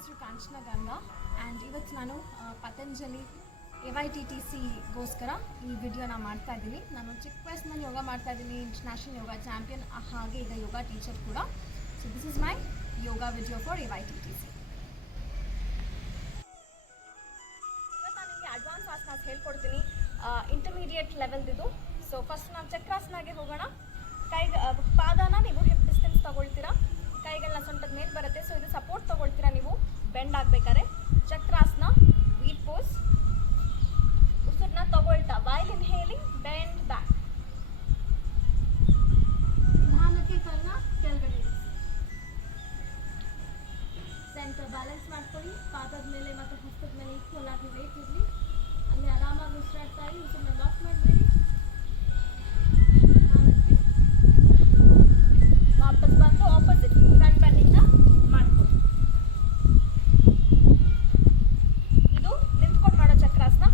ಹೆಸರು ಕಾಂಚನ ಗಂಗಾ ಆ್ಯಂಡ್ ಇವತ್ತು ನಾನು ಪತಂಜಲಿ AYTTCಗೋಸ್ಕರ ಈ ವಿಡಿಯೋನ ಮಾಡ್ತಾ ಇದ್ದೀನಿ. ನಾನು ಚಿಕ್ಕ ವಯಸ್ಸಿನಲ್ಲಿ ಯೋಗ ಮಾಡ್ತಾ ಇದ್ದೀನಿ, ಇಂಟರ್ನ್ಯಾಷನಲ್ ಯೋಗ ಚಾಂಪಿಯನ್, ಹಾಗೆ ಈಗ ಯೋಗ ಟೀಚರ್ ಕೂಡ. So this is my yoga video for AYTTC. ಇವತ್ತು ನಾನು ನಿಮಗೆ ಅಡ್ವಾನ್ಸ್ ಆಸನಾಸ್ ಹೇಳ್ಕೊಡ್ತೀನಿ, ಇಂಟರ್ಮೀಡಿಯೇಟ್ ಲೆವೆಲ್ದಿದು. ಸೊ ಫಸ್ಟ್ ನಾವು ಚಕ್ರಾಸನಾಗೆ ಹೋಗೋಣ. ಪಾದನ ನೀವು ಹಿಪ್ ಡಿಸ್ಟೆನ್ಸ್ ತೊಗೊಳ್ತೀರಾ, ಕೈಗಳನ್ನ ಸೊಂಟದ ಮೇಲೆ ಬರುತ್ತೆ. ಸೊ ಇದು ಸಪೋರ್ಟ್ ತೊಗೊಳ್ತೀರಾ ನೀವು ಬೆಂಡ್ ಆಗಬೇಕಾದ್ರೆ. Chakrasana wheel pose. ಉಸಿರನ್ನ ತಗೊಳ್ತಾ ವೈಲ್ ಇನ್ಹೇಲಿಂಗ್ ಬೆಂಡ್ ಬ್ಯಾಕ್. ನಿಧಾನಕ್ಕೆ ಕೈನ ಕೆಳಗಡೆ ಸೆಂಟರ್ ಬ್ಯಾಲೆನ್ಸ್ ಮಾಡ್ಕೊಳ್ಳಿ. ಪಾದದ ಮೇಲೆ ಮತ್ತು ಹಸ್ತದ ಮೇಲೆ ಈಕ್ವಲ್ ಆಗಿ ವೇಟ್ ಇರಲಿ. ಅಲ್ಲಿ ಆರಾಮಾಗಿ ಉಸಿರಾಡ್ತಾ ಇರಿ. ಉಸಿರನ್ನ ಲಾಕ್ ಮಾಡಬೇಡಿ. ವಾಪಸ್ ಬಂದು ಆಪೋಸಿಟ್ ಫ್ರಂಟ್ ಬೆಂಡಿಂಗ್ನ ಮಾಡ್ಕೊಳ್ಳಿ. ಇದು ನಿಂತ್ಕೊಂಡು ಮಾಡೋ ಚಕ್ರಾಸನ.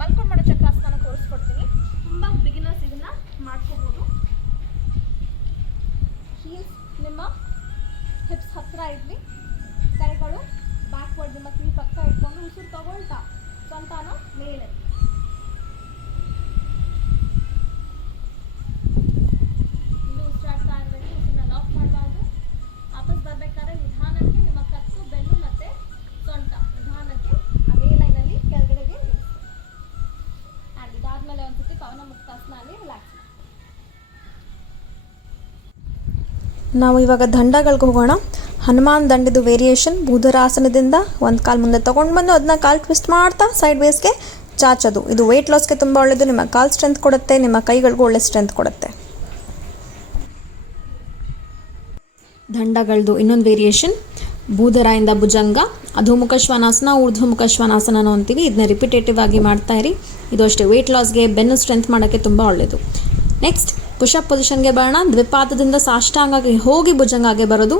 ಮಲ್ಕೊಂಡು ಮಾಡೋ ಚಕ್ರಾಸನ ತೋರಿಸ್ಕೊಡ್ತೀನಿ. ತುಂಬ ಬಿಗಿನರ್ಸ್ ಇದನ್ನ ಮಾಡ್ಕೋಬೋದು. ಹೀಲ್ಸ್ ನಿಮ್ಮ ಹಿಪ್ಸ್ ಹತ್ತಿರ ಇರಲಿ. ಕೈಗಳು ಬ್ಯಾಕ್ವರ್ಡ್ ನಿಮ್ಮ ಕಿವಿ ಪಕ್ಕ ಇಟ್ಕೊಂಡು ಉಸಿರು ತಗೊಳ್ತಾ ಸೊಂಟನ ಮೇಲೆ. ಇದು ಉಸಿರಾಡ್ತಾ ಇರಬೇಕು. ಉಸಿರನ್ನ ಲಾಕ್ ಮಾಡಬಾರ್ದು. ವಾಪಸ್ ಬರಬೇಕಾದ್ರೆ ನಿಧಾನಕ್ಕೆ ನಿಮ್ಮ ಕತ್ತು, ಬೆನ್ನು ಮತ್ತು ಸೊಂಟ ನಿಧಾನಕ್ಕೆ ಅದೇ ಲೈನಲ್ಲಿ ಕೆಳಗಡೆಗೆ ನಿಲ್ಲಿಸಿ. ಆ್ಯಂಡ್ ಇದಾದಮೇಲೆ ಒಂದ್ಸತಿ ಪವನ ಮುಕ್ತಾಸನ ಅಲ್ಲಿ ರಿಲ್ಯಾಕ್ಸ್ ಮಾಡಿ. ನಾವು ಇವಾಗ ದಂಡಗಳಿಗೆ ಹೋಗೋಣ. ಹನುಮಾನ್ ದಂಡದ ವೇರಿಯೇಷನ್. ಬೂದರಾಸನದಿಂದ ಒಂದು ಕಾಲು ಮುಂದೆ ತೊಗೊಂಡು ಬಂದು ಅದನ್ನ ಕಾಲು ಟ್ವಿಸ್ಟ್ ಮಾಡ್ತಾ ಸೈಡ್ ವೇಸ್ಗೆ ಚಾಚೋದು. ಇದು ವೆಯ್ಟ್ ಲಾಸ್ಗೆ ತುಂಬ ಒಳ್ಳೆಯದು. ನಿಮ್ಮ ಕಾಲು ಸ್ಟ್ರೆಂತ್ ಕೊಡುತ್ತೆ, ನಿಮ್ಮ ಕೈಗಳಿಗೂ ಒಳ್ಳೆ ಸ್ಟ್ರೆಂತ್ ಕೊಡುತ್ತೆ. ದಂಡಗಳದು ಇನ್ನೊಂದು ವೇರಿಯೇಷನ್ ಬೂದರಾಯಿಂದ ಭುಜಂಗ. ಅಧೋಮುಖ ಶ್ವಾನಾಸನ, ಊರ್ಧ್ವಮುಖ ಶ್ವಾನಾಸನ ಅಂತೀವಿ. ಇದನ್ನ ರಿಪಿಟೇಟಿವ್ ಆಗಿ ಮಾಡ್ತಾ ಇರಿ. ಇದು ಅಷ್ಟೇ ವೆಯ್ಟ್ ಲಾಸ್ಗೆ, ಬೆನ್ನು ಸ್ಟ್ರೆಂತ್ ಮಾಡೋಕ್ಕೆ ತುಂಬ ಒಳ್ಳೆಯದು. ನೆಕ್ಸ್ಟ್ ಪುಷಪ್ ಪೊಸಿಷನ್ಗೆ ಬರೋಣ. ದ್ವಿಪಾದದಿಂದ ಸಾಷ್ಟಾಂಗಕ್ಕೆ ಹೋಗಿ ಭುಜಂಗಾಗೆ ಬರೋದು.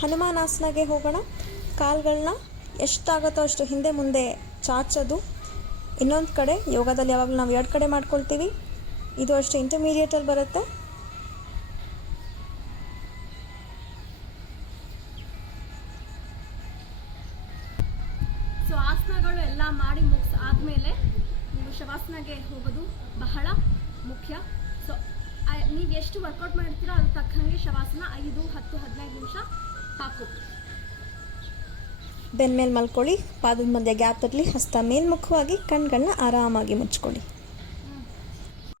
ಹನುಮಾನಾಸನಗೆ ಹೋಗೋಣ. ಕಾಲುಗಳನ್ನ ಎಷ್ಟಾಗುತ್ತೋ ಅಷ್ಟು ಹಿಂದೆ ಮುಂದೆ ಚಾಚೋದು. ಇನ್ನೊಂದು ಕಡೆ ಯೋಗದಲ್ಲಿ ಯಾವಾಗಲೂ ನಾವು 2 ಕಡೆ ಮಾಡ್ಕೊಳ್ತೀವಿ. ಇದು ಅಷ್ಟು ಇಂಟರ್ಮೀಡಿಯೇಟಲ್ಲಿ ಬರುತ್ತೆ. ಸೊ ಆಸನಗಳು ಎಲ್ಲ ಮಾಡಿ ಆದಮೇಲೆ ನೀವು ಶವಾಸನಗೆ ಹೋಗೋದು ಬಹಳ ಮುಖ್ಯ. ಸೊ ನೀವು ಎಷ್ಟು ವರ್ಕೌಟ್ ಮಾಡ್ತೀರೋ ಅದು ತಕ್ಕಂಗೆ ಶವಾಸನ 5, 10, 15 ನಿಮಿಷ ಸಾಕು. ಬೆನ್ನ ಮೇಲೆ ಮಲ್ಕೊಳ್ಳಿ. ಪಾದದ ಮಧ್ಯೆ ಗ್ಯಾಪ್ ಇರಲಿ. ಹಸ್ತ ಮೇಲ್ಮುಖವಾಗಿ, ಕಣ್ಗಳನ್ನ ಆರಾಮಾಗಿ ಮುಚ್ಕೊಳ್ಳಿ.